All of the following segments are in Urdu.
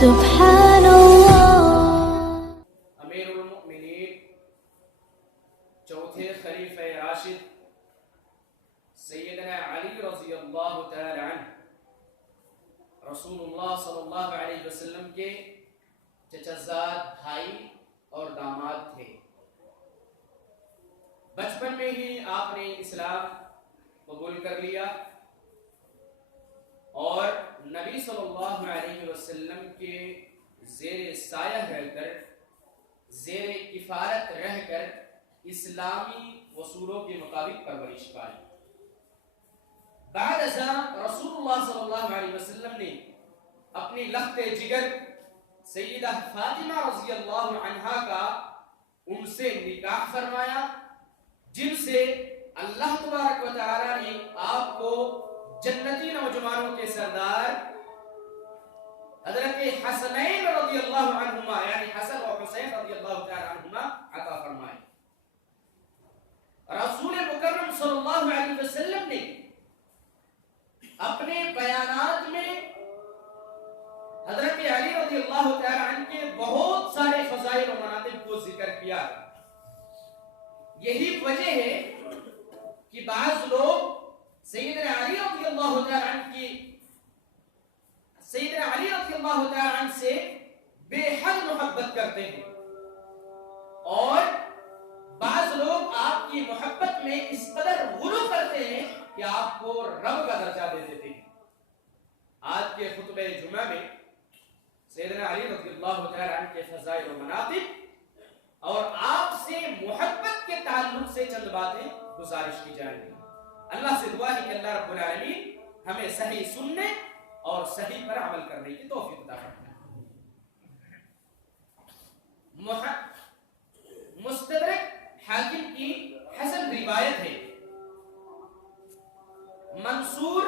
سبحان اللہ۔ امیر المؤمنین چوتھے خلیفہ راشد سیدنا علی رضی اللہ تعالی عنہ رسول اللہ صلی اللہ علیہ وسلم کے چچزاد بھائی اور داماد تھے۔ بچپن میں ہی آپ نے اسلام قبول کر لیا اور نبی صلی اللہ علیہ وسلم کے زیر سایہ رہ کر، زیر کفارت رہ کر اسلامی اصولوں کے مطابق پرورش پائی۔ بعد ازاں رسول اللہ صلی اللہ علیہ وسلم نے اپنی لخت جگر سیدہ فاطمہ رضی اللہ عنہا کا ان سے نکاح فرمایا، جن سے اللہ تبارک و تعالی نے آپ کو جنتی نوجوانوں کے سردار حضرت حسنین رضی اللہ عنہما یعنی حسن اور حسین رضی اللہ تعالی عنہما عطا فرمائے۔ رسول مکرم صلی اللہ علیہ وسلم نے اپنے بیانات میں حضرت علی رضی اللہ تعالی عنہ کے بہت سارے فضائل و مناقب کو ذکر کیا۔ یہی وجہ ہے کہ بعض لوگ سیدنا علی رضی اللہ تعالی عنہ سے بے حد محبت کرتے ہیں، اور بعض لوگ آپ کی محبت میں اس قدر غلو کرتے ہیں کہ آپ کو رب کا درجہ دے دیتے ہیں۔ آج کے خطبہ جمعہ میں سیدنا علی رضی اللہ تعالی عنہ کے فضائل و مناقب اور آپ سے محبت کے تعلق سے چند باتیں گزارش کی جائیں گی۔ اللہ سے دعا ہے کہ اللہ رب العالمین ہمیں صحیح سننے اور صحیح پر عمل کرنے کی توفیق عطا فرمائے۔ مستدرک حاکم کی حسن روایت ہے، منصور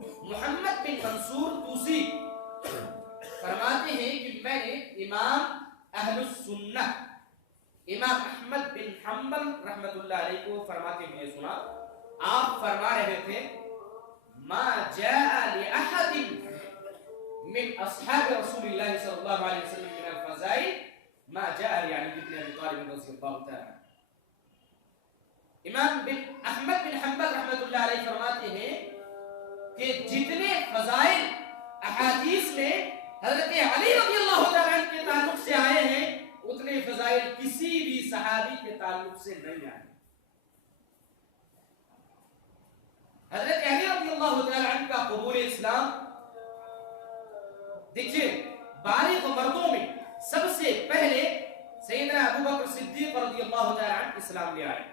محمد بن منصور توسی فرماتے ہیں کہ میں نے امام اہل السنہ امام احمد بن حنبل رحمت اللہ علیہ کو فرماتے ہوئے سنا۔ آپ فرما رہے تھے ما جاء لأحد من اصحاب رسول اللہ صلی اللہ علیہ وسلم من الفضائل ما جاء لعلی بن ابی طالب رضی اللہ تعالی۔ امام احمد بن حنبل رحمت اللہ علیہ فرماتے ہیں کہ جتنے فضائل احادیث میں حضرت علی رضی اللہ تعالی عنہ کے تعلق سے آئے ہیں، اتنے فضائل کسی بھی صحابی کے تعلق سے نہیں آئے۔ حضرت علی رضی اللہ تعالی عنہ کا قبول اسلام دیکھیے، بالغ مردوں میں سب سے پہلے سیدنا ابو بکر صدیق رضی اللہ تعالی عنہ اسلام لے آئے،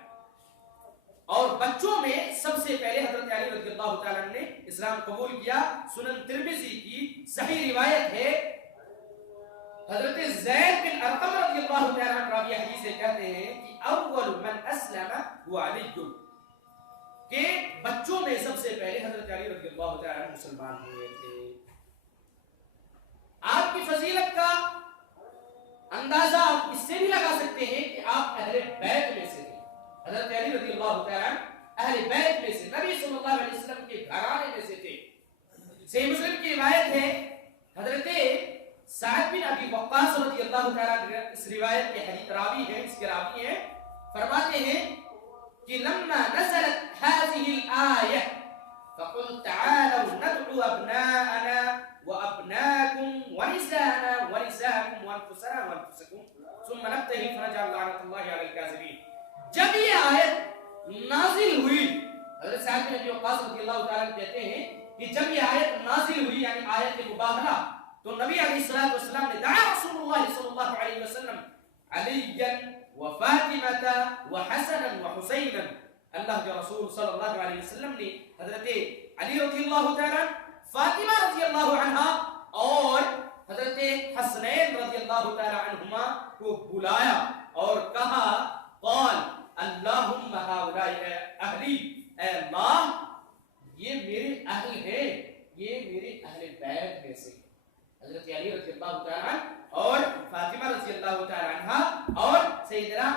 اور بچوں میں سب سے پہلے حضرت علی رضی اللہ تعالی عنہ نے اسلام قبول کیا۔ سنن ترمذی کی صحیح روایت ہے، حضرت زید بن ارقم رضی اللہ تعالی عنہ راوی حدیث سے کہتے ہیں کہ اول من اسلم هو علی، کہ بچوں میں سب سے پہلے حضرت علی رضی اللہ تعالی عنہ مسلمان ہوئے تھے۔ آپ کی فضیلت کا اندازہ آپ اس سے بھی لگا سکتے ہیں کہ آپ اہل بیت میں سے تھے۔ حضرت علی رضی اللہ تعالی عنہ اہل بیت میں سے، نبی صلی اللہ علیہ وسلم کے گھرانے میں سے تھے۔ صحیح مسلم کی روایت ہے، حضرت سعد بن ابی وقاص رضی اللہ تعالی عنہ اس روایت کے حدیث راوی ہیں، اس کے راوی ہیں، فرماتے ہیں کہ لما نزلت هذه الآية فقل تعالوا ندعو أبناءنا وأبناءكم ونساءنا ونساءكم وأنفسنا وأنفسكم ثم نبتهل فنجعل لعنة الله على الكاذبين۔ جب یہ آیت نازل ہوئی، حضرت سعد بن ابی وقاص رضی اللہ تعالی عنہ کہتے ہیں کہ جب یہ آیت نازل ہوئی یعنی آیت مباہلہ، تو نبی علیہ الصلوۃ والسلام نے دعا رسول اللہ صلی اللہ علیہ وسلم علیًا وفاطمة وحسنا وحسینا، اللہ کے رسول صلی اللہ علیہ وسلم نے حضرت علی رضی اللہ تعالی عنہ، فاطمہ رضی اللہ عنہا اور حضرت حسنین رضی اللہ تعالی عنہما کو بلایا اور کہا قال اللہم ہؤلاء اہلی، اے اللہ یہ میرے اہل ہیں، یہ میرے اہل بیت میں سے حضرت علی رضی اللہ تعالی عنہ اور فاطمہ رضی اللہ تعالی عنہا اور سیدنا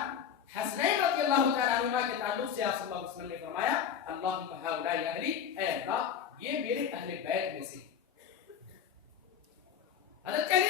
حسنین رضی اللہ تعالی عنہما کے تعلق سے آپ صلی اللہ علیہ وسلم نے فرمایا اللہم ہؤلاء اہلی، اے اللہ یہ میرے اہل بیت میں سے۔ حضرت علی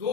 2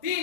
3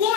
2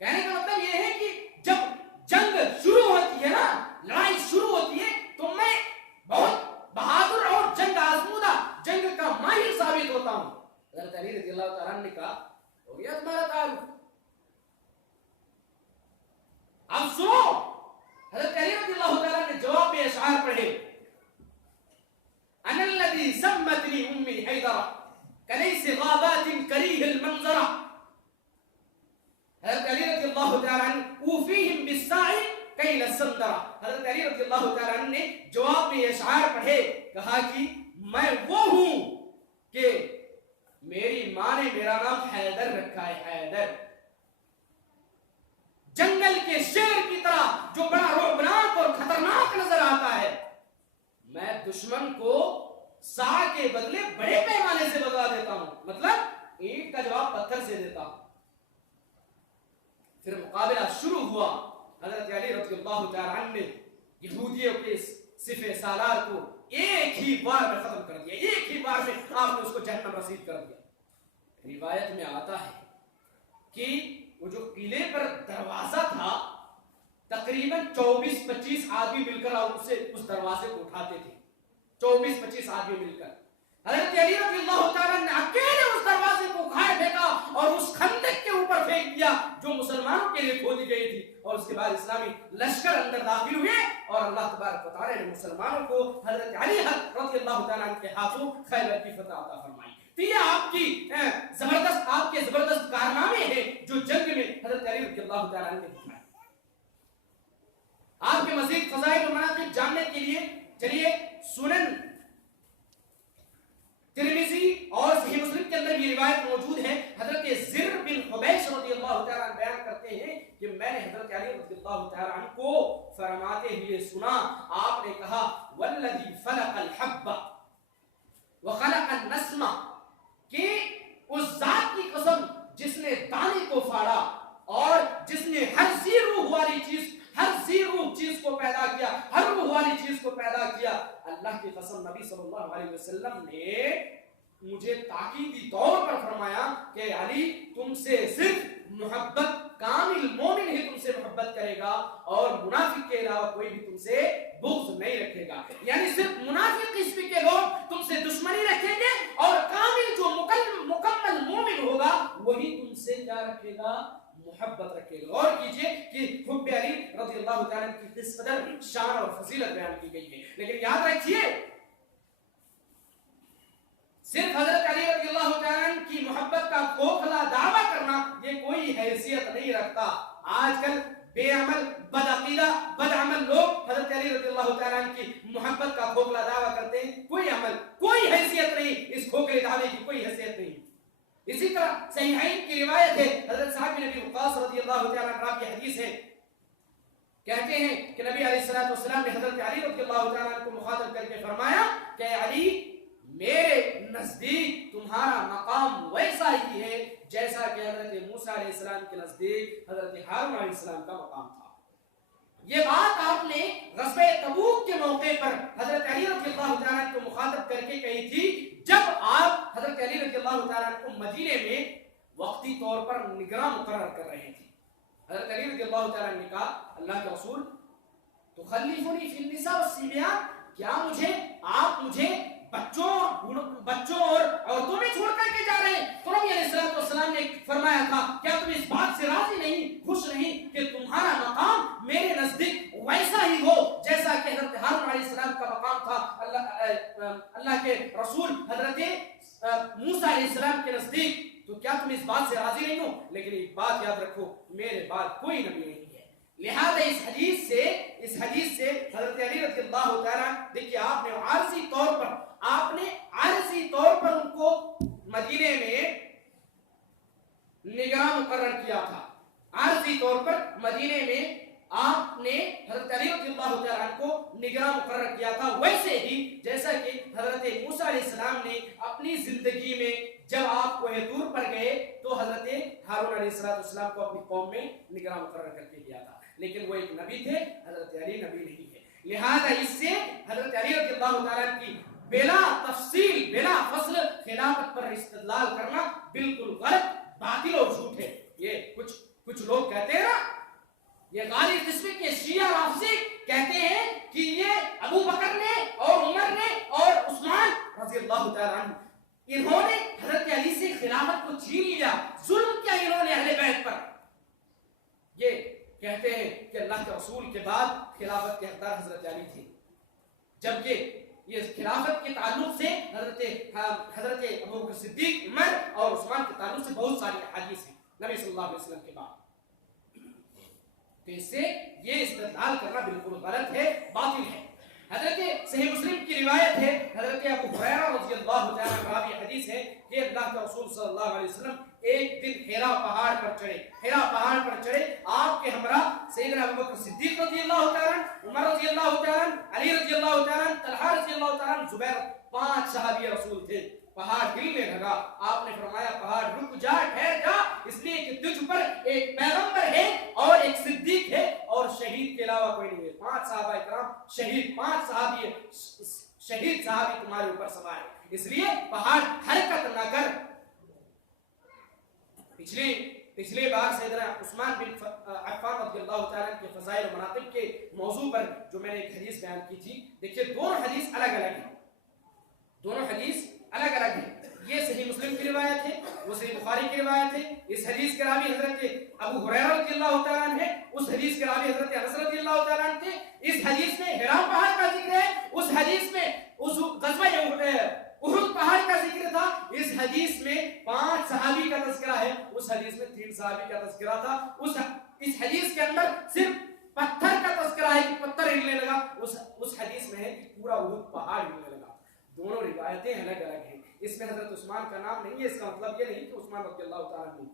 کہنے کا مطلب یہ ہے کہ جب جنگ شروع ہوتی ہے نا، لڑائی شروع ہوتی ہے، تو میں بہت بہادر اور جنگ آزمودہ، جنگ کا ماہر ثابت ہوتا ہوں. حضرت علی رضی اللہ تعالیٰ عنہ نے کہا ہو گیا تمہارا تعارف. اب سنو، حضرت علی رضی اللہ تعالیٰ نے جواب میں اشعار پڑھے. انا الذي سمتني امي حيدرا كليس غابات كريه المنظرة. حضرت علی رضی اللہ تعالیٰ عنہ اوفیہم بالساعی کیل السندرہ. حضرت علی رضی اللہ تعالیٰ عنہ نے جواب میں اشعار پڑھے، کہا کہ میں وہ ہوں کہ میری ماں نے میرا نام حیدر رکھا ہے. حیدر جنگل کے شیر کی طرح جو بڑا رعبناک اور خطرناک نظر آتا ہے، میں دشمن کو سا کے بدلے بڑے پیمانے سے بگا دیتا ہوں، مطلب اینٹ کا جواب پتھر سے دیتا ہوں. پھر مقابلہ شروع ہوا. حضرت علی رضی اللہ تعالی عنہ نے یہودیوں کے صفے سالار کو ایک ہی بار میں ختم کر دیا، ایک ہی بار میں آپ نے اس کو جہنم رسید کر دیا. روایت میں آتا ہے کہ وہ جو قلعے پر دروازہ تھا، تقریباً 24-25 آدمی مل کر اسے اس دروازے کو اٹھاتے تھے. 24-25 آدمی مل کر حضرت علی رضی اللہ تعالیٰ نے اکیلے اس دروازے کو اٹھائے پھینکا اور اس خندق کے اوپر پھینک دیا جو مسلمانوں کے لیے کھودی گئی تھی. اور اس کے بعد اسلامی لشکر اندر داخل ہوئے اور اللہ تبارک و تعالیٰ نے مسلمانوں کو حضرت علی رضی اللہ تعالیٰ عنہ کے ہاتھوں خیبر کی فتح عطا فرمائی. تو یہ آپ کی زبردست، آپ کے زبردست کارنامے ہیں جو جنگ میں حضرت علی رضی اللہ تعالیٰ عنہ نے دکھائے. آپ کے مزید فضائل و مناقب جاننے کے لیے چلیے سنن ترمذی اور صحیح مسلم کے اندر یہ روایت موجود ہے. حضرت زر بن حبیش رضی اللہ تعالیٰ عنہ بیان کرتے ہیں کہ میں نے حضرت علی رضی اللہ تعالیٰ عنہ کو فرماتے ہوئے سنا. آپ نے کہا والذی فلق الحب وخلق النسم، کہ اس ذات کی قسم جس نے دانے کو پھاڑا اور جس نے ہر ذی روح والی چیز، ہر ذی روح چیز کو پیدا کیا، ہر روح والی چیز کو پیدا کیا. اللہ کی قسم نبی صلی اللہ علیہ وسلم نے مجھے تاکیدی طور پر فرمایا کہ علی تم سے صرف محبت، کامل مومن ہی تم سے محبت کرے گا اور منافق کے علاوہ کوئی بھی تم سے بغض نہیں رکھے گا. یعنی صرف منافق قسم کے لوگ تم سے دشمنی رکھیں گے اور کامل جو مکمل مومن ہوگا وہی تم سے کیا رکھے گا؟ محبت رکھے گا. اور کیجئے کہ حب علی رضی اللہ تعالیٰ کی کس قدر شان اور فضیلت بیان کی گئی ہے. لیکن یاد رکھیے صرف حضرت علی رضی اللہ تعالیٰ کی محبت کا کھوکھلا دعویٰ کرنا یہ کوئی حیثیت نہیں رکھتا. آج کل بے عمل، بد عقیدہ، بد عمل لوگ حضرت علی رضی اللہ تعالیٰ کی محبت کا کھوکھلا دعویٰ کرتے ہیں. کوئی عمل، کوئی حیثیت نہیں، اس کھوکھلے دعوے کی کوئی حیثیت نہیں. اسی طرح صحیحین کی روایت ہے، حضرت صاحب بن ابی وقاص رضی اللہ تعالیٰ عنہ کی حدیث ہے، کہتے ہیں کہ نبی علیہ الصلوۃ والسلام نے حضرت علی رضی اللہ تعالیٰ عنہ کو مخاطب کر کے فرمایا کہ علی میرے نزدیک تمہارا مقام ویسا ہی ہے جیسا کہ حضرت موسیٰ علیہ السلام کے نزدیک حضرت ہارون علیہ السلام کا مقام تھا. یہ بات آپ نے غزوہ تبوک کے موقع پر حضرت علی رضی اللہ تعالیٰ عنہ کو مخاطب کر کے کہی تھی جب آپ حضرت علی رضی اللہ تعالیٰ عنہ کو مدینے میں وقتی طور پر نگراں مقرر کر رہے تھے. حضرت علی رضی اللہ تعالیٰ عنہ نے کہا اللہ کے رسول تخلفنی فی النساء والصبیان، کیا آپ مجھے بچوں اور عورتوں میں چھوڑ کر کے جا رہے ہیں؟ تو نبی علیہ السلام نے فرمایا تھا کیا تم اس بات سے راضی نہیں، خوش نہیں کہ تمہارا مقام میرے نزدیک ویسا ہی ہو جیسا کہ حضرت ہارون علیہ السلام کا مقام تھا اللہ کے رسول حضرت موسیٰ علیہ السلام کے نزدیک؟ تو کیا تم اس بات سے راضی نہیں ہو؟ لیکن ایک بات یاد رکھو، میرے بعد کوئی نبی نہیں ہے. لہذا اس حدیث سے حضرت علی رضی اللہ تعالیٰ دیکھیے آپ نے عارضی طور پر ان کو مدینے میں نگراں مقرر کیا تھا. عارضی طور پر مدینے میں آپ نے حضرت علی رضی اللہ تعالیٰ کو نگراں مقرر کیا تھا، ویسے ہی جیسا کہ حضرت موسیٰ علیہ السلام نے اپنی زندگی میں جب آپ کوہ طور پر گئے تو حضرت ہارون علیہ السلام کو اپنی قوم میں نگراں مقرر کر کے دیا تھا. لیکن وہ ایک نبی تھے، حضرت علی نبی نہیں ہے. لہذا اس سے حضرت علی رضی اللہ تعالیٰ کی بلا تفصیل بلا فصل خلافت پر استدلال کرنا بالکل غلط، باطل اور جھوٹ ہے. یہ کچھ کچھ لوگ کہتے ہیں نا، یہ غالب قسم کے شیعہ رافضی کہتے ہیں کہ یہ ابو بکر نے اور عمر نے اور عثمان رضی اللہ تعالیٰ عنہ انہوں نے حضرت علی سے خلافت کو چھین لیا، ظلم کیا انہوں نے اہل بیت پر. یہ کہتے ہیں کہ اللہ کے رسول کے بعد خلافت کے حقدار حضرت علی تھے، جبکہ یہ خلافت کے تعلق سے حضرت ابو بکر صدیق، عمر اور عثمان کے تعلق سے بہت ساری احادیث ہیں نبی صلی اللہ علیہ وسلم کے بعد. تو اس سے یہ استدلال کرنا بالکل غلط ہے، باطل ہے. حضرت صحیح مسلم کی روایت ہے، حضرت ابو ہریرہ رضی اللہ تعالیٰ عنہ راوی حدیث ہے کہ اللہ کے رسول صلی اللہ علیہ وسلم ایک دن حرا پہاڑ پر چڑھے. حرا پہاڑ پر چڑھے، آپ کے ہمراہ سیدنا ابو بکر صدیق رضی اللہ تعالیٰ عنہ، عمر رضی اللہ تعالیٰ عنہ، علی رضی اللہ تعالیٰ عنہ، طلحہ رضی اللہ تعالیٰ عنہ، زبیر، 5 صحابی رسول تھے. پہاڑ ہلنے لگا، آپ نے فرمایا پہاڑ رک جا، ٹھہر جا، اس لیے کہ تجھ پر ایک پیغمبر ہے اور ایک صدیق ہے اور شہید کے علاوہ کوئی نہیں ہے. 5 صحابہ کرام شہید، 5 صحابی شہید صحابی تمہارے اوپر سوار ہے، اس لیے پہاڑ حرکت نہ کر. پچھلی بار سیدنا عثمان بن عفان رضی اللہ تعالیٰ کے فضائل و مناقب کے موضوع پر جو میں نے ایک حدیث بیان کی تھی، دیکھیے دونوں حدیث الگ الگ ہیں، دونوں حدیث الگ الگ ہیں. یہ صحیح مسلم کی روایت ہے، وہ صحیح بخاری کی روایت ہے. اس حدیث کے راوی حضرت ابو ہریرہ رضی اللہ تعالیٰ عنہ ہے، اس حدیث کے راوی حضرت انس رضی اللہ تعالیٰ عنہ تھے. اس حدیث میں حرا پہاڑ کا ذکر ہے، اس حدیث میں اس غزوہ احد پہاڑ کا ذکر تھا. اس حدیث میں 5 صحابی کا تذکرہ ہے، اس حدیث میں 3 صحابی کا تذکرہ تھا. اس حدیث کے اندر صرف پتھر کا تذکرہ ہے کہ پتھر ہلنے لگا، اس حدیث میں ہے کہ پورا احد پہاڑ ہلنے لگا. دونوں روایتیں الگ الگ ہیں. اس میں حضرت عثمان کا نام نہیں ہے، اس کا مطلب یہ نہیں کہ عثمان رضی اللہ تعالیٰ عنہ.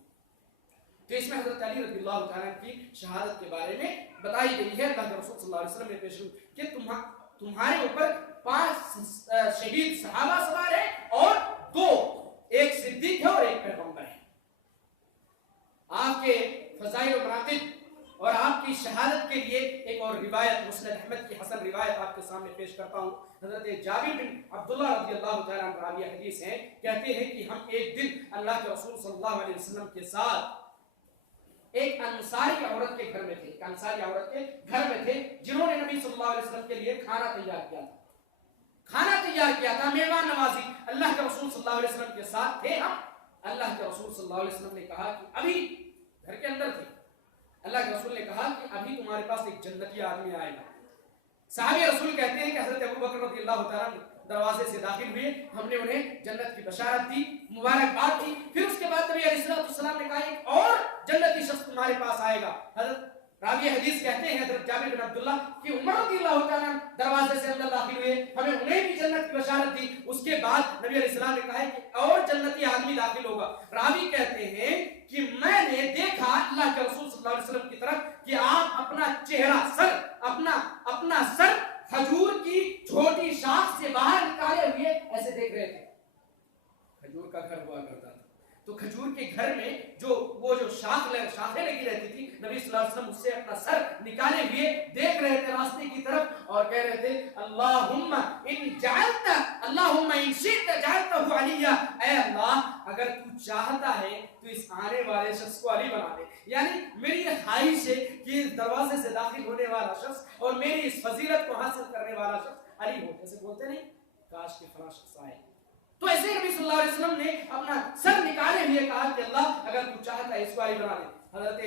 تو اس میں حضرت علی رضی اللہ تعالیٰ کی شہادت کے بارے میں بتائی گئی ہے. اللہ کے رسول صلی اللہ علیہ وسلم نے پیش کہ تمہارے اوپر 5 شہید صحابہ سوار ہیں اور 2، ایک صدیق ہے اور ایک پیغمبر ہے. آپ کے فضائل و مناقب اور آپ کی شہادت کے لیے ایک اور روایت مسند احمد کی حسن روایت آپ کے سامنے پیش کرتا ہوں. حضرت جابر بن عبداللہ رضی اللہ تعالیٰ عنہ راوی حدیث ہیں، کہتے ہیں کہ ہم ایک دن اللہ کے رسول صلی اللہ علیہ وسلم کے ساتھ ایک انصاری عورت کے گھر میں تھے، ایک انصاری عورت کے گھر میں تھے جنہوں نے نبی صلی اللہ علیہ وسلم کے لیے کھانا تیار کیا تھا، مہمان نوازی. اللہ کے رسول صلی اللہ علیہ وسلم کے ساتھ تھے ہم. اللہ کے رسول صلی اللہ علیہ وسلم نے کہا کہ ابھی گھر کے اندر تھے، اللہ کے رسول نے کہا کہ ابھی تمہارے پاس ایک جنتی آدمی آئے گا. صحابی رسول کہتے ہیں کہ حضرت ابو بکر رضی اللہ تعالیٰ دروازے سے داخل ہوئے، ہم نے انہیں جنت کی بشارت دی، مبارکباد دی. پھر اس کے بعد نبی علیہ السلام نے کہا ایک اور جنتی شخص تمہارے پاس آئے گا. حضرت راوی حدیث کہتے ہیں حضرت جابر بن عبداللہ کہ عمر رضی اللہ تعالیٰ دروازے سے اندر داخل ہوئے، ہمیں انہیں بھی جنت کی بشارت دی. اس کے بعد نبی علیہ السلام نے کہا کہ اور جنتی آدمی داخل ہوگا. راوی کہتے ہیں کہ میں نے دیکھا اللہ کے رسول صلی اللہ علیہ وسلم کی طرف کہ آپ اپنا چہرہ اپنا سر کھجور کی چھوٹی شاخ سے باہر نکالے ہوئے ایسے دیکھ رہے تھے. کھجور کا گھر ہوا کرتا تھا، تو کھجور کے گھر میں جو شاخیں لگی رہتی تھی، نبی صلی اللہ علیہ وسلم اس سے اپنا سر نکالے ہوئے دیکھ رہے تھے راستے کی طرف اور کہہ رہے تھے اللہم ان شئت جعلتہ علیہ، اے اللہ اگر تو چاہتا ہے تو اس آنے والے شخص کو علی بنا دے. یعنی میری خواہش ہے کہ اس دروازے سے داخل ہونے والا شخص اور میری اس فضیلت کو حاصل کرنے والا شخص علی ہو. جیسے بولتے نہیں کاش کہ فلاں شخص آئے. تو ایسے نبی صلی اللہ علیہ وسلم نے اپنا سر نکالے ہوئے کہا کہ اللہ اگر تو چاہتا ہے اس کو علی بنا دے. حضرت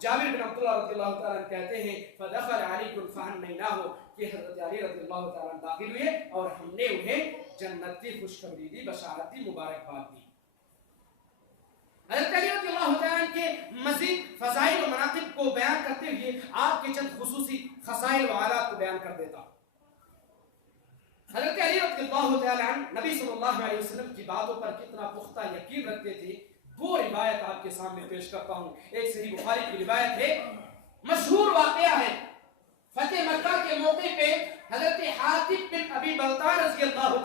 جابر بن عبداللہ رضی اللہ تعالیٰ کہتے ہیں فدخل علی فہنیناہ کہ حضرت علی رضی اللہ تعالیٰ داخل ہوئے اور ہم نے انہیں جنت کی خوشخبری دی، بشارت دی، مبارکباد دی. حضرت علی رضی اللہ تعالیٰ کے مزید فضائل و مناقب کو بیان کرتے ہوئے آپ کے چند خصوصی خصائل و حالات کو بیان کر دیتا. حضرت علی رضی اللہ تعالیٰ عنہ نبی صلی اللہ علیہ وسلم کی باتوں پر کتنا پختہ یقین رکھتے تھے. 2 روایت آپ کے سامنے پیش کرتا ہوں. ایک صحیح بخاری کی روایت ہے، مشہور واقعہ ہے، فتح مکہ کے موقع پہ حضرت حاتب بن ابی بلتع رضی اللہ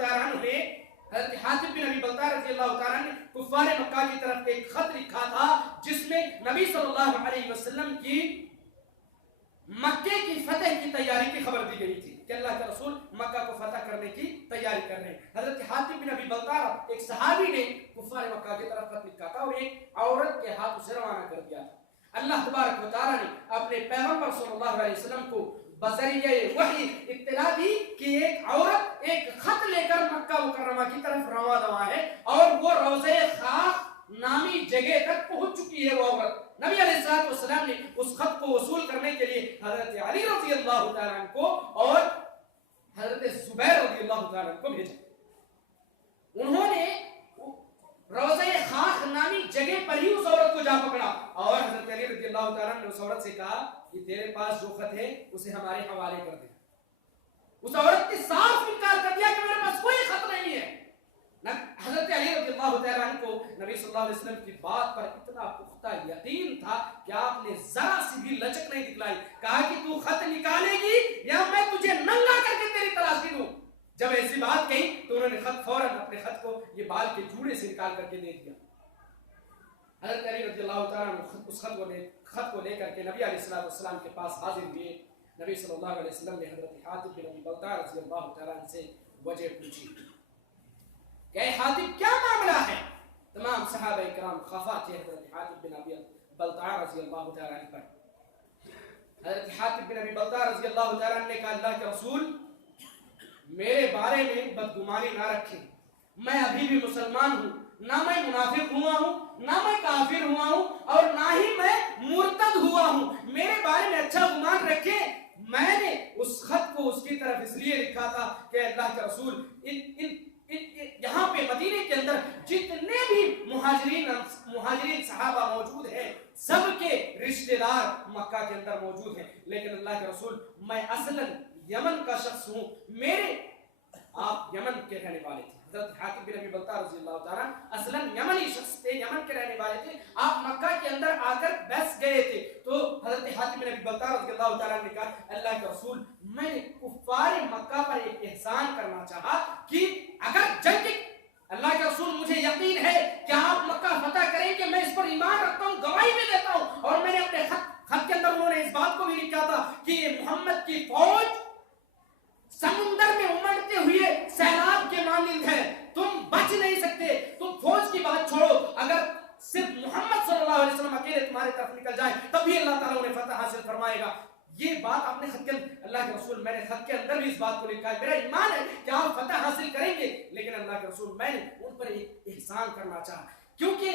تعالیٰ عنہ نے کفار مکہ کی طرف ایک خط لکھا تھا جس میں نبی صلی اللہ علیہ وسلم کی مکے کی فتح کی تیاری کی خبر دی گئی تھی کہ اللہ کے رسول مکہ کو فتح کرنے کی تیاری کر رہے ہیں. حضرت حاتب بن ابی بلتع ایک صحابی نے کفار مکہ کی طرف خط لکھا تھا اور ایک عورت کے ہاتھ اسے روانہ کر دیا تھا. اللہ تبارک و تعالیٰ نے اپنے پیغمبر صلی اللہ علیہ وسلم کو بذریعہ وحی اطلاع دی کہ ایک عورت ایک خط لے کر مکہ مکرمہ کی طرف رواں دواں ہے اور وہ روضہ خاک نامی جگہ تک پہنچ چکی ہے وہ عورت۔ نبی علیہ السلام نے اس خط کو وصول کرنے کے لیے حضرت علی رضی اللہ تعالیٰ عنہ کو اور حضرت زبیر رضی اللہ تعالیٰ عنہ کو بھیجا۔ انہوں نے روضہ خاک نامی جگہ پر ہی اس عورت کو جا پکڑا اور حضرت علی رضی اللہ تعالیٰ عنہ نے اس عورت سے کہا کہ تیرے پاس جو خط ہے اسے ہمارے حوالے کر دے۔ اس عورت نے صاف انکار کر دیا کہ میرے پاس کوئی خط نہیں ہے۔ حضرت علی رضی اللہ تعالیٰ عنہ کو نبی صلی اللہ علیہ وسلم کی بات پر اتنا پختہ یقین تھا کہ آپ نے ذرا سی بھی لچک نہیں دکھلائی، کہا کہ تو خط نکالے گی یا میں تجھے ننگا کر کے تیری تلاشی دوں۔ جب ایسی بات کہی تو انہوں نے خط فوراً اپنے خط کو یہ بال کے جوڑے سے نکال کر کے دے دیا۔ حضرت علی رضی اللہ تعالیٰ عنہ اس خط کو لے کر کے نبی علیہ السلام کے پاس حاضر ہوئے۔ نبی صلی اللہ علیہ وسلم نے حضرت حاتب بن ابی بلتع رضی اللہ تعالیٰ عنہ سے وجہ پوچھی کہ اے حاتب کیا معاملہ ہے؟ تمام صحابہ کرام خفا تھے حضرت حاتب بن ابی بلتع رضی اللہ تعالیٰ عنہ پر۔ حضرت حاتب بن ابی بلتع رضی اللہ تعالیٰ عنہ نے کہا اللہ کے رسول میرے بارے میں بدگمانی نہ رکھیں، میں ابھی بھی مسلمان ہوں، نہ میں منافق ہوا ہوں نہ میں کافر ہوا ہوں اور نہ ہی میں مرتد ہوا ہوں، میرے بارے میں اچھا گمان رکھیں۔ میں نے اس خط کو اس کی طرف اس لیے لکھا تھا کہ اللہ کے رسول یہاں پہ مدینے کے اندر جتنے بھی مہاجرین صحابہ موجود ہیں سب کے رشتہ دار مکہ کے اندر موجود ہیں، لیکن اللہ کے رسول میں اصلاً یمن کا شخص ہوں، میرے آپ یمن کے رہنے والے تھے۔ حضرت حاتب بن ابی بلتع رضی اللہ تعالیٰ اصلاً یمنی شخص تھے، یمن کے رہنے والے تھے، آپ مکہ کے اندر آ کر بیس گئے تھے۔ تو حضرت حاتب بن ابی بلتع رضی اللہ تعالیٰ نے کہا اللہ کے رسول میں نے کفار مکہ پر ایک احسان کرنا چاہا کہ اگر جنگ اللہ کے رسول مجھے یقین ہے کہ آپ مکہ فتح کریں کہ میں اس پر ایمان رکھتا ہوں، گواہی بھی دیتا ہوں، اور میں نے اپنے خط کے اندر انہوں نے اس بات کو بھی لکھا تھا کہ یہ محمد کی فوج سمندر میں امڑتے ہوئے سیلاب کے مانند ہے، تم بچ نہیں سکتے، تم فوج کی بات چھوڑو، اگر صرف محمد صلی اللہ علیہ وسلم اکیلے تمہارے طرف نکل جائیں تب بھی اللہ تعالیٰ انہیں فتح حاصل فرمائے گا۔ یہ بات آپ نے خط کے اللہ کے رسول میں نے خط کے اندر بھی اس بات کو لکھا ہے، میرا ایمان ہے کہ آپ فتح حاصل کریں گے، لیکن اللہ کے رسول میں نے ان پر ایک احسان کرنا چاہا کیونکہ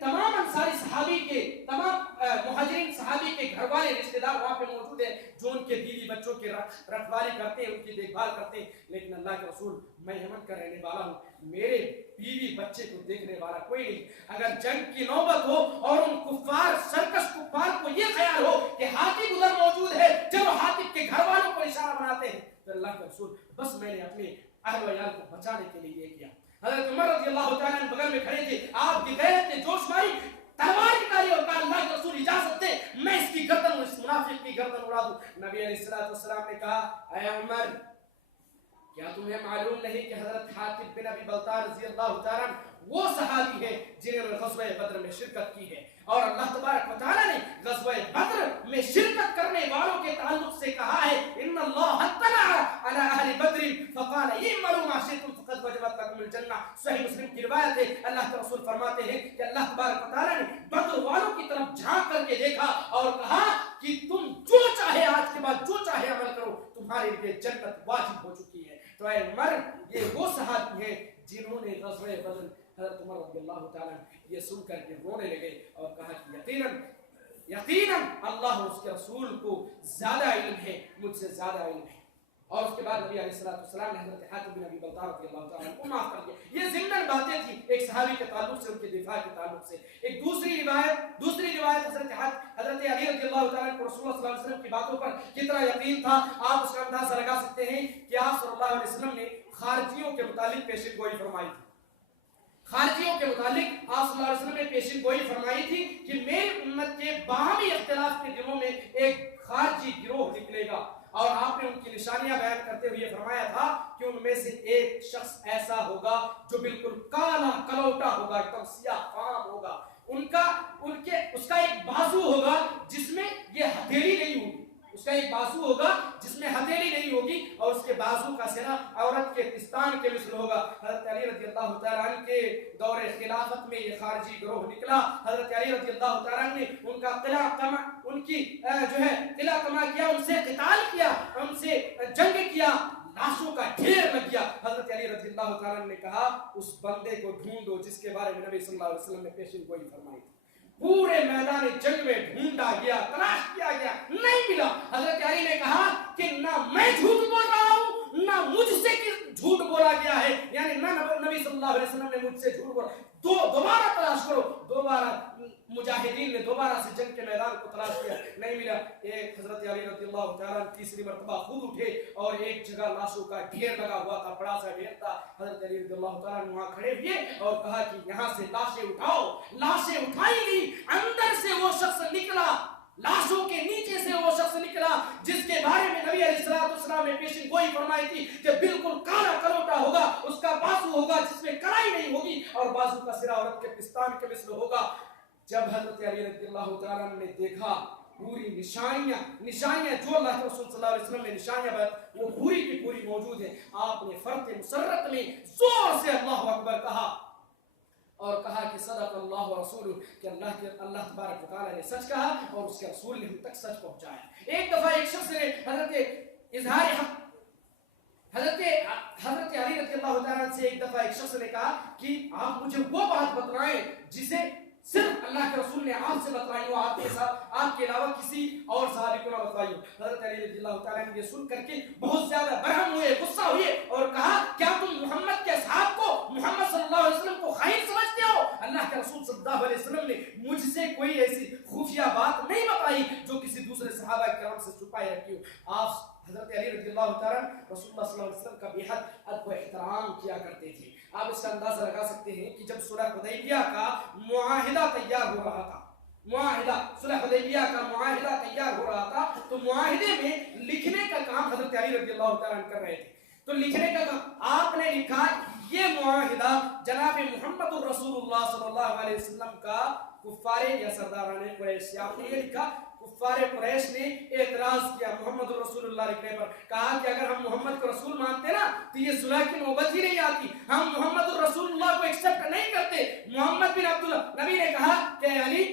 تمام انصاری صحابی کے تمام مہاجرین صحابی کے گھر والے رشتہ دار وہاں پہ موجود ہیں جو ان کے بیوی بچوں کی رکھوالی کرتے ہیں، ان کی دیکھ بھال کرتے ہیں، لیکن اللہ کے رسول میں یمن کا رہنے والا ہوں، میرے بیوی بچے کو دیکھنے والا کوئی نہیں۔ اگر جنگ کی نوبت ہو اور ان کفار سرکش کفار کو یہ خیال ہو کہ حاتب ادھر موجود ہے، جب حاتب کے گھر والوں کو نشانہ بناتے ہیں تو اللہ کے رسول بس میں نے اپنے اہل و عیال کو بچانے کے لیے یہ کیا۔ حضرت عمر رضی اللہ تعالیٰ عنہ بغل میں کھڑے تھے، آپ کی غیرت نے جوش ماری، تلوار نکالی اور کہا اللہ کے رسول اجازت دے میں اس کی گردن اس منافق کی گردن اڑا دوں۔ نبی علیہ السلام نے کہا اے عمر کیا تمہیں معلوم نہیں کہ حضرت حاتب بن ابی بلتع رضی اللہ تعالیٰ عنہ وہ صحابی ہیں جنہوں نے غزوہ بدر میں شرکت کی ہے، اور اللہ تبارک و تعالیٰ نے غزوہ بدر میں شرکت کرنے والوں کے تعلق سے کہا ہے ان اللہ اطلع علی اہل بدر فقال اعملوا ما شئتم فقد وجبت لكم الجنہ۔ صحیح مسلم کی روایت ہے، اللہ کے رسول فرماتے ہیں کہ اللہ تبارک و تعالیٰ نے بدر والوں کی طرف جھانک کر کے دیکھا اور کہا کہ تم جو چاہے آج کے بعد جو چاہے عمل کرو، تمہارے لیے جنت واجب ہو چکی ہے۔ تو اے عمر یہ وہ صحابی ہیں جنہوں نے غزوہ بدر، حضرت عمر رضی اللہ تعالیٰ یہ سن کر کے رونے لگے اور کہا کہ یقیناً اللہ اس کے رسول کو زیادہ علم ہے، مجھ سے زیادہ علم ہے۔ اور اس کے بعد نبی علیہ السلام نے حضرت حاتب بن ابی بلتع رضی اللہ تعالیٰ کو معاف کر دیا۔ یہ ضمن باتیں تھیں ایک صحابی کے تعلق سے، ان کے دفاع کے تعلق سے۔ ایک دوسری روایت حضرت علی رضی اللہ تعالیٰ کو رسول اللہ صلی اللہ علیہ وسلم کی باتوں پر کتنا یقین تھا آپ اس کا اندازہ لگا سکتے ہیں کہ آپ صلی اللہ علیہ وسلم نے خارجیوں کے متعلق پیشن گوئی فرمائی تھی۔ خارجیوں کے متعلق آپ صلی اللہ علیہ وسلم نے پیشن گوئی فرمائی تھی کہ میری امت کے باہمی اختلاف کے دنوں میں ایک خارجی گروہ نکلے گا، اور آپ نے ان کی نشانیاں بیان کرتے ہوئے فرمایا تھا کہ ان میں سے ایک شخص ایسا ہوگا جو بالکل کالا کلوٹا ہوگا، ایک دم سیاہ فام ہوگا، اس کا ایک بازو ہوگا جس میں یہ ہتھیلی نہیں ہوگی، اس کا ایک بازو ہوگا جس میں ہتھیلی نہیں ہوگی اور اس کے بازو کا سرا عورت کے پستان کے مثل ہوگا. حضرت علی رضی اللہ تعالیٰ عنہ کے دور خلافت میں یہ خارجی گروہ نکلا. حضرت علی رضی اللہ تعالیٰ عنہ نے ان کا قلعہ قمع ان کی جو ہے قلعہ قمع کیا, ان سے قتال کیا, ان سے جنگ کیا, لاشوں کا ڈھیر لگ گیا. حضرت علی رضی اللہ تعالیٰ نے کہا اس بندے کو ڈھونڈو جس کے بارے میں نبی صلی اللہ علیہ وسلم نے پیشن گوئی فرمائی تھی. پورے میدان جنگ میں ڈھونڈا گیا, تلاش کیا گیا, نہیں ملا. حضرت علی نے کہا کہ نہ میں جھوٹ بول رہا ہوں نہ مجھ سے جھوٹ بولا گیا ہے, یعنی نہ نبی صلی اللہ علیہ وسلم نے مجھ سے جھوٹ بولا. دوبارہ تلاش کرو. دوبارہ مجاہدین نے دوبارہ سے جنگ کے میدان کو تلاش کیا, نہیں ملا. ایک حضرت علی رضی اللہ تعالیٰ تیسری مرتبہ خود اٹھے اور ایک جگہ لاشوں کا ڈھیر لگا ہوا تھا, بڑا سا ڈھیر تھا. حضرت علی رضی اللہ تعالیٰ وہاں کھڑے ہوئے اور کہا کہ یہاں سے لاشیں اٹھاؤ. لاشیں اٹھائی گئی, اندر سے وہ شخص نکلا, لاشوں کے نیچے سے وہ شخص نکلا جس کے بارے میں نبی علیہ السلام نے پیشن گوئی فرمائی تھی کہ بالکل کالا کلوٹا ہوگا, اس کا بازو ہوگا جس میں کڑائی نہیں ہوگی اور بازو کا سرا عورت کے پستان کے مثل ہوگا. جب حضرت علی رضی اللہ تعالیٰ نے دیکھا پوری نشانیاں جو اللہ کے رسول صلی اللہ علیہ وسلم نے نشانیاں وہ پوری کی پوری موجود ہیں. آپ نے فرق مسرت میں زور سے اللہ اکبر کہا اور کہا کہ صدق اللہ و رسول, کہ اللہ تبارک و تعالیٰ نے سچ کہا اور اس کے رسول نے ہم تک سچ پہنچایا. ایک دفعہ ایک شخص نے حضرت علی رضی اللہ تعالیٰ سے ایک دفعہ ایک شخص نے کہا کہ آپ مجھے وہ بات بتلائیں جسے صرف اللہ کے رسول نے آپ سے بتلائی ہو, آپ کے ساتھ آپ کے علاوہ کسی اور صحابی کو نہ بتلائی ہو. حضرت علی رضی اللہ تعالیٰ نے یہ سن کر کے بہت زیادہ برہم ہوئے, غصہ ہوئے اور کہا کیا تم محمد کے اصحاب کو, محمد صلی اللہ علیہ وسلم کو خائن سمجھتے ہو؟ اللہ کے رسول صلی اللہ علیہ وسلم نے مجھ سے کوئی ایسی خفیہ بات نہیں بتائی جو کسی دوسرے صحابہ کرام سے چھپائی رکھی ہو. آپ حضرت علی رضی اللہ تعالیٰ رسول اللہ صلی اللہ علیہ وسلم کا بے حد ادب و احترام کیا کرتے تھے. آپ اس کا اندازہ لگا سکتے ہیں کہ جب صلح حدیبیہ کا معاہدہ تیار ہو رہا تھا, صلح حدیبیہ کا معاہدہ تیار ہو رہا تھا, تو معاہدے میں لکھنے کا کام حضرت علی رضی اللہ تعالیٰ کر رہے تھے. تو لکھنے کا کام آپ نے لکھا, یہ معاہدہ جناب محمد الرسول اللہ صلی اللہ علیہ وسلم کا کفار یا سرداران قریش, آپ نے یہ لکھا. کفار قریش نے اعتراض کیا محمد الرسول اللہ لکھنے پر, کہا کہ اگر ہم محمد کو رسول مانتے نا تو یہ صلح کی نوبت ہی نہیں آتی, ہم محمد الرسول اللہ کو ایکسپٹ نہیں کرتے. محمد بن عبداللہ, نبی نے کہا کہ علی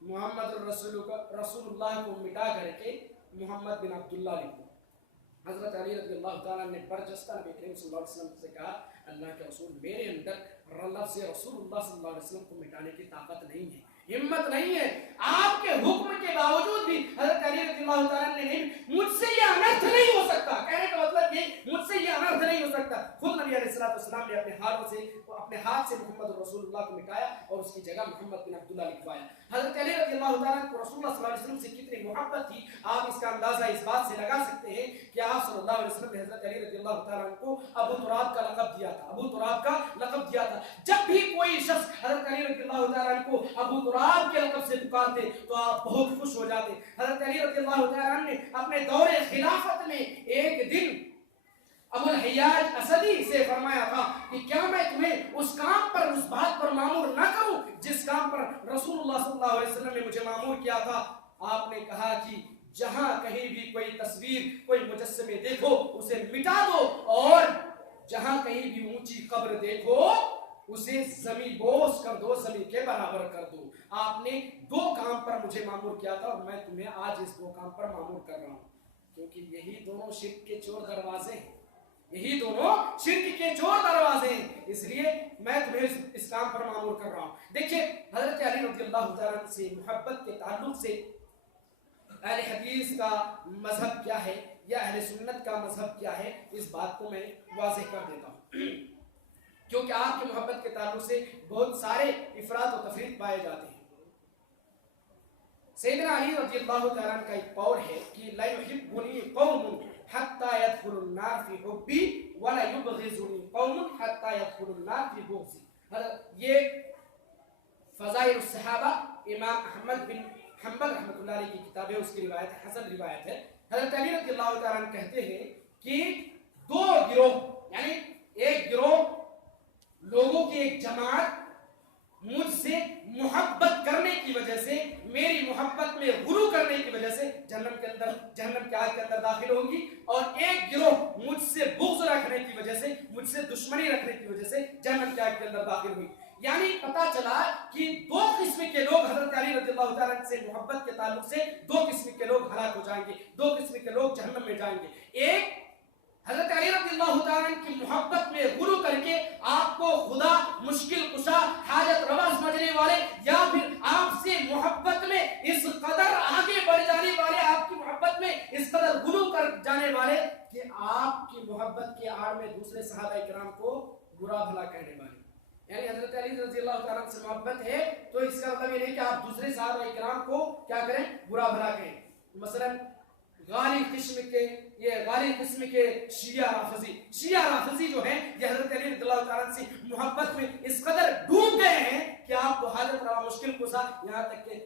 محمد رسول اللہ کو مٹا کر کے محمد بن عبداللہ لکھو. حضرت علی رضی اللہ تعالیٰ نے برجستہ نبی کریم صلی اللہ علیہ وسلم سے کہا اللہ کے رسول میرے اندر لفظ رسول اللہ صلی اللہ علیہ وسلم کو مٹانے کی طاقت نہیں ہے, ہمت نہیں ہے. آپ کے حکم کے باوجود بھی حضرت علی رضی اللہ تعالیٰ نے نہیں, مجھ سے یہ انرتھ نہیں ہو سکتا, کہنے کا مطلب یہ مجھ سے یہ انرتھ نہیں ہو سکتا. خود نبی علیہ السلام نے اپنے ہاتھ سے محمد رسول اللہ کو مٹایا اور اس کی جگہ محمد بن عبداللہ لکھوایا. حضرت علی رضی اللہ تعالیٰ کو رسول اللہ صلی اللہ علیہ وسلم سے کتنی محبت تھی آپ اس کا اندازہ اس بات سے لگا سکتے ہیں کہ آپ صلی اللہ علیہ وسلم نے حضرت علی رضی اللہ تعالیٰ کو ابو تراب کا لقب دیا تھا. جب بھی کوئی شخص حضرت علی رضی اللہ تعالیٰ کو ابو تراب کے لقب سے پکارتے تو آپ بہت خوش ہو جاتے. حضرت علی رضی اللہ تعالیٰ نے اپنے دور خلافت میں ایک دن ابو الحیاج اسدی سے فرمایا تھا کہ کیا میں تمہیں اس کام پر, اس بات پر معمور نہ کروں جس کام پر رسول اللہ صلی اللہ علیہ وسلم نے مجھے معمور کیا تھا. آپ نے کہا کہ جہاں کہیں بھی کوئی تصویر, کوئی مجسمے دیکھو اسے مٹا دو, اور جہاں کہیں بھی اونچی قبر دیکھو اسے زمین بوس کر دو, زمین کے برابر کر دو. آپ نے دو کام پر مجھے معمور کیا تھا اور میں تمہیں آج اس دو کام پر معمور کر رہا ہوں, کیونکہ یہی دونوں شرک کے چور دروازے ہیں, اس لیے میں تمہیں اس کام پر معمور کر رہا ہوں. دیکھیں حضرت علی رضی اللہ تعالیٰ سے محبت کے تعلق سے اہل حدیث کا مذہب کیا ہے یا اہل سنت کا مذہب کیا ہے, اس بات کو میں واضح کر دیتا ہوں, کیونکہ آپ کی محبت کے تعلق سے بہت سارے افراد و تفرید پائے جاتے ہیں. سیدنا علی رضی اللہ تعالیٰ کا ایک قول ہے کہ لا يحبني قوم حتى يدخل النار في حبي ولا يبغضني قوم حتى يدخل النار في بغضي. یہ فضائل الصحابہ امام احمد بن حنبل رحمۃ اللہ علیہ کی کتاب ہے, اس کی روایت ہے, حسن روایت ہے. حضرت علی رضی اللہ تعالیٰ عنہ کہتے ہیں کہ دو گروہ, یعنی ایک گروہ لوگوں کی ایک جماعت مجھ سے محبت کرنے کی وجہ سے, میری محبت میں غلو کرنے کی وجہ سے جہنم کی آگ کے اندر داخل ہوں گی، اور ایک گروہ مجھ سے بغض رکھنے کی وجہ سے، مجھ سے دشمنی رکھنے کی وجہ سے جہنم کی آگ کے اندر داخل ہوئی۔ یعنی پتا چلا کہ دو قسم کے لوگ حضرت علی رضی اللہ تعالیٰ عنہ سے محبت کے تعلق سے دو قسم کے لوگ ہلاک ہو جائیں گے، دو قسم کے لوگ جہنم میں جائیں گے۔ ایک حضرت علی رضی اللہ تعالیٰ عنہ کی محبت میں غلو کر کے آپ کو خدا، مشکل کشا، حاجت روا سمجھنے والے، یا پھر آپ سے محبت میں اس قدر آگے بڑھ جانے والے، آپ کی محبت میں اس قدر غلو کر جانے والے کہ آپ کی محبت کی آڑ میں دوسرے صحابہ کرام کو برا بھلا کہنے والے۔ یعنی حضرت علی رضی اللہ تعالیٰ عنہ سے محبت ہے تو اس کا مطلب یہ نہیں کہ آپ دوسرے صحابہ کرام کو کیا کریں، برا بھلا کہیں۔ مثلا غالب قسم کے شیعہ رافضی جو ہیں، یہ حضرت علی رضی اللہ تعالیٰ عنہ سے محبت میں اس قدر ڈوب گئے ہیں کہ آپ کو حاجت روا، مشکل کشا، یہاں تک کہ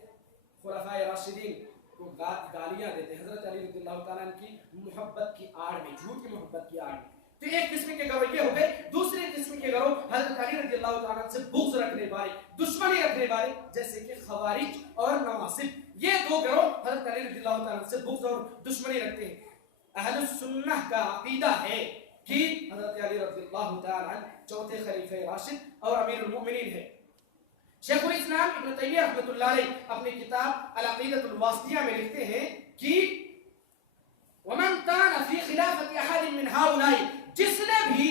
خلفائے راشدین کو گالیاں دیتے ہیں حضرت علی رضی اللہ تعالیٰ عنہ کی محبت کی آڑ میں، جھوٹ کی محبت کی آڑ میں۔ تو ایک قسم کے گروہ یہ ہو گئے۔ دوسرے قسم کے گروہ حضرت علی رضی اللہ تعالیٰ عنہ سے بغض رکھنے والے، دشمنی رکھنے والے، جیسے کہ خوارج اور نواصب۔ یہ دو گروہ حضرت علی رضی اللہ تعالیٰ عنہ سے بغض اور دشمنی رکھتے ہیں۔ اہل السنہ کا عقیدہ ہے کہ حضرت علی رضی اللہ تعالیٰ عنہ چوتھے خلیفہ راشد اور امیر المؤمنین ہے۔ شیخ الاسلام ابن تیمیہ رحمۃ اللہ علیہ اپنی کتاب العقیدۃ الواسطیہ میں لکھتے ہیں کہ ومن كان في خلافة احد من هؤلاء، جس نے بھی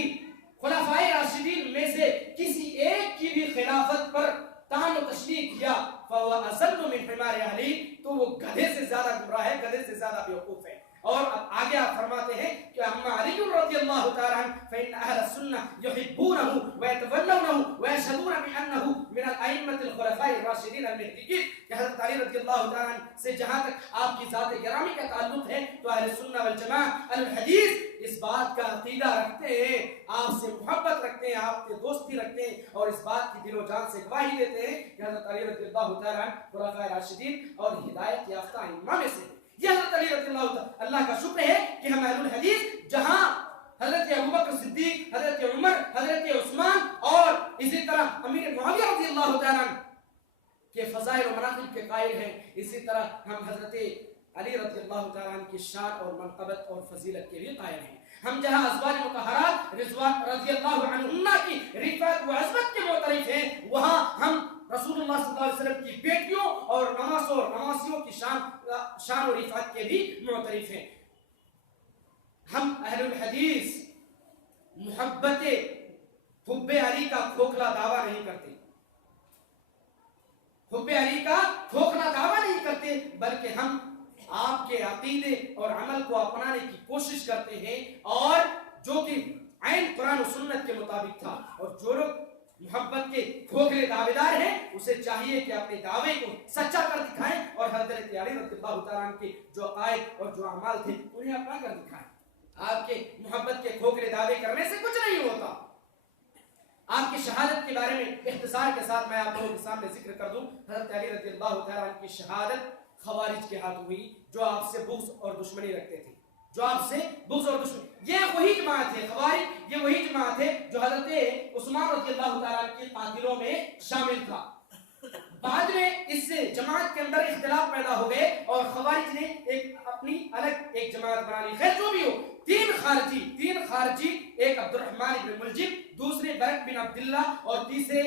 خلفائے راشدین میں سے کسی ایک کی بھی خلافت پر طعن و تشنیع کیا فهو اضل من حمار اہلی، تو وہ گدھے سے زیادہ گمراہ ہے، گدھے سے زیادہ بیوقوف ہے۔ اور آگے آپ فرماتے ہیں کہ اما علی رضی اللہ تعالی عنہ فإن اہل السنہ یحبونه ويتولونه ويشهدون بأنه من الائمة الخلفاء الراشدین المہدیین، کہ حضرت علی رضی اللہ تعالی عنہ سے جہاں تک آپ کی ذات گرامی کا تعلق ہے تو اہل سنہ والجماعہ الحدیث اس بات کا عقیدہ رکھتے ہیں، آپ سے محبت رکھتے ہیں، آپ سے دوستی رکھتے ہیں، اور اس بات کی دل و جان سے گواہی دیتے ہیں کہ حضرت علی رضی اللہ تعالی عنہ خلفائے راشدین اور ہدایت یافتہ ائمہ میں سے۔ یہ حضرت علی رضی اللہ کا شکر ہے کہ ہم اہل الحدیث جہاں حضرت ابوبکر صدیق، حضرت عمر، حضرت عثمان اور اسی طرح امیر معاویہ رضی اللہ تعالی عنہ کے فضائل و مناقب کے قائل ہیں، اسی طرح ہم حضرت علی رضی اللہ تعالی عنہ کی شان اور منقبت اور فضیلت کے بھی قائل ہیں۔ ہم جہاں ازواج مطہرات رضوان رضی اللہ عنہن کی رفعت و عظمت کے معترف ہیں، وہاں ہم رسول اللہ صلی اللہ علیہ وسلم کی بیٹیوں اور نواسیوں کی شان و رفعت کے بھی معترف ہیں۔ ہم اہل الحدیث محبت حب علی کا کھوکھلا دعویٰ نہیں کرتے، حب علی کا کھوکھلا دعویٰ نہیں کرتے، بلکہ ہم آپ کے عقیدے اور عمل کو اپنانے کی کوشش کرتے ہیں، اور جو کہ عین قرآن و سنت کے مطابق تھا۔ اور جو لوگ محبت کے کھوکھلے دعوے دار ہیں، اسے چاہیے کہ اپنے دعوے کو سچا کر دکھائیں، اور حضرت علی رضی اللہ تعالیٰ عنہ کے جو عقائد اور جو اعمال تھے انہیں اپنا کر دکھائیں۔ آپ کے محبت کے کھوکھلے دعوے کرنے سے کچھ نہیں ہوتا۔ آپ کی شہادت کے بارے میں اختصار کے ساتھ میں آپ لوگوں کے سامنے ذکر کر دوں۔ حضرت علی رضی اللہ تعالیٰ عنہ کی شہادت خوارج کے ہاتھ ہوئی، جو آپ سے بغض اور دشمنی رکھتے تھے، جو آپ سے بغض اور دشمنی۔ یہ وہی جماعت ہے، خوارج یہ وہی جماعت ہے جو حضرت عثمان رضی اللہ تعالیٰ عنہ کے قاتلوں میں شامل تھا۔ بعد میں اس سے جماعت کے اندر اختلاف پیدا ہو گئے اور خوارج نے ایک اپنی الگ ایک جماعت بنا لی۔ خیر جو بھی ہو، تین خارجی، ایک عبد الرحمن بن ملجم، دوسرے برق بن عبداللہ اور تیسرے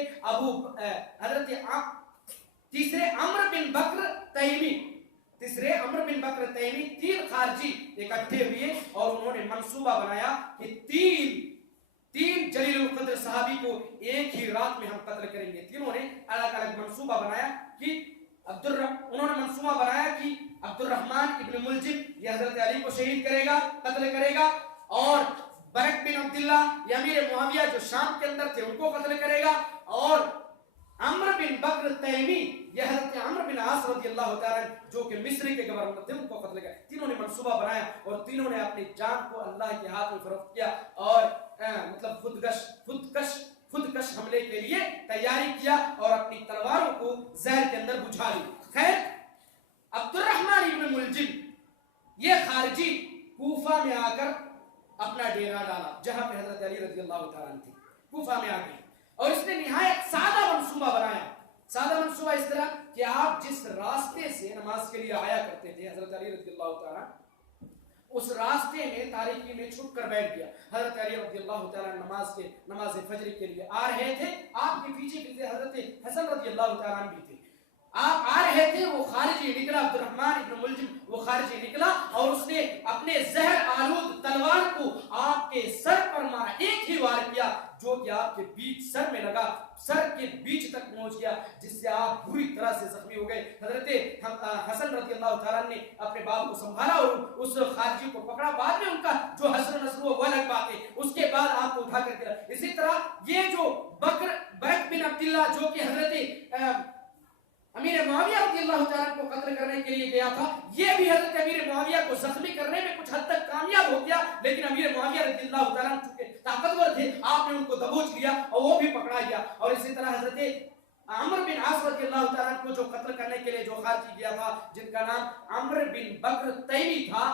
عمرو بن بکر تیمی، تین خارجی اکٹھے ہوئے اور انہوں نے منصوبہ بنایا کہ تین جلیل القدر صحابی کو ایک ہی رات میں ہم قتل کریں گے۔ تینوں نے الگ الگ منصوبہ بنایا کہ انہوں نے منصوبہ بنایا کہ عبد الرحمن ابن ملجم یہ حضرت علی کو شہید کرے گا، قتل کرے گا، اور برق بن عبداللہ یہ امیر معاویہ جو شام کے اندر تھے ان کو قتل کرے گا، اور عمرو بن بکر تیمی یہ حضرت عمرو بن عاص رضی اللہ تعالیٰ جو کہ مصر کے گورنر تھے ان کو قتل کرے۔ تینوں نے منصوبہ بنایا اور تینوں نے اپنی جان کو اللہ کے ہاتھ میں فروخت کیا، اور مطلب خودکش حملے کے لیے تیاری کیا اور اپنی تلواروں کو زہر کے اندر بجھا لی۔ خیر عبد الرحمن ابن ملجم یہ خارجی کوفہ میں آ کر اپنا ڈیرا ڈالا جہاں پہ حضرت علی رضی اللہ تعالیٰ عنہ تھے، کوفہ میں آ کے، اور اس نے نہایت سادہ منصوبہ بنایا، سادہ منصوبہ اس طرح کہ آپ جس راستے سے نماز کے لیے آیا کرتے تھے حضرت علی رضی اللہ تعالیٰ اس راستے میں تاریکی میں چھپ کر بیٹھ گیا. حضرت علی رضی اللہ تعالیٰ نماز فجر کے لیے آ رہے تھے. آپ کے پیچھے حضرت حسن رضی اللہ تعالیٰ بھی تھے. آپ آ رہے تھے, وہ خارجی نکلا, عبد الرحمن ابن ملجم وہ خارجی نکلا اور اس نے اپنے زہر آلود تلوار کو آپ کے سر پر مارا. ایک ہی وار کیا جو کہ آپ کے بیچ سر میں لگا, سر کے بیچ تک پہنچ گیا, جس سے آپ بری طرح سے زخمی ہو گئے. حضرت حسن رضی اللہ تعالیٰ نے اپنے باپ کو سنبھالا اور اس خارجی کو پکڑا. بعد میں ان کا جو حسن و نصر وہ الگ بات ہے, اس کے بعد آپ کو اٹھا کر کے. اسی طرح یہ جو برق بن عبداللہ جو کہ حضرت امیر معاویہ رضی اللہ تعالیٰ کو قتل کرنے کے لیے گیا تھا, یہ بھی حضرت امیر معاویہ کو زخمی کرنے میں کچھ حد تک کامیاب ہو گیا, لیکن امیر معاویہ رضی اللہ تعالیٰ چونکہ طاقتور تھے, آپ نے ان کو دبوچ لیا اور وہ بھی پکڑا گیا. اور اسی طرح حضرت عمر بن عاص رضی اللہ تعالیٰ کو جو قتل کرنے کے لیے جو خارجی گیا تھا, جن کا نام عمر بن بکر تیمی تھا,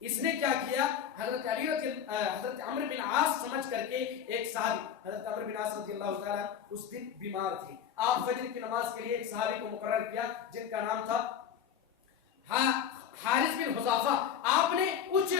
اس نے کیا کیا, حضرت عمر بن عاص سمجھ کر کے ایک صحابی, حضرت عمر بن عاص رضی اللہ تعالیٰ اس دن بیمار تھے. آپ فجر کی نماز کے لیے ایک صحابی کو مقرر کیا جن کا نام تھا حارث بن حذافہ. آپ نے اس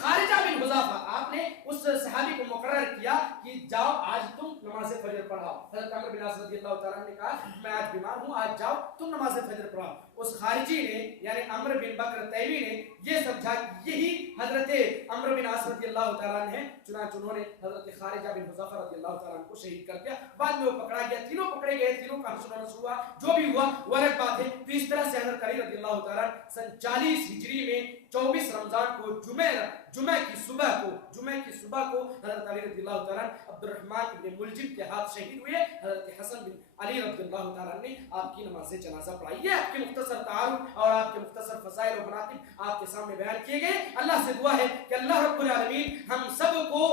خارجہ بن حذافہ, آپ نے اس صحابی کو مقرر کیا کہ جاؤ آج تم نماز فجر پڑھاؤ. حضرت عمر بن عاص رضی اللہ تعالیٰ نے کہا میں آج بیمار ہوں, آج جاؤ تم نماز فجر پڑھاؤ. اس خارجی نے یعنی عمر بن بکر تیمی نے یہ سمجھا کہ یہی حضرت عمر بن عاص رضی اللہ تعالیٰ نے, چنانچہ انہوں نے حضرت خارجہ بن حذافہ رضی اللہ تعالیٰ کو شہید کر دیا. بعد میں وہ پکڑا گیا, تینوں پکڑے گئے, تینوں کا حشر و نشر ہوا, جو بھی ہوا وہ الگ بات ہے. تو اس طرح سے حضرت علی رضی اللہ تعالیٰ سن 40 ہجری میں 24 رمضان کو جمعہ کی صبح کو حضرت علی رضی اللہ تعالیٰ عبد الرحمن ابن ملجم کے ہاتھ شہید ہوئے. حضرت حسن بن علی رضی اللہ تعالیٰ نے آپ کی نماز جنازہ پڑھائی. یہ آپ کے مختصر تعارف اور آپ کے مختصر فضائل و مناقب آپ کے سامنے بیان کیے گئے. اللہ سے دعا ہے کہ اللہ رب العالمین ہم سب کو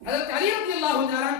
حضرت علی رضی اللہ تعالیٰ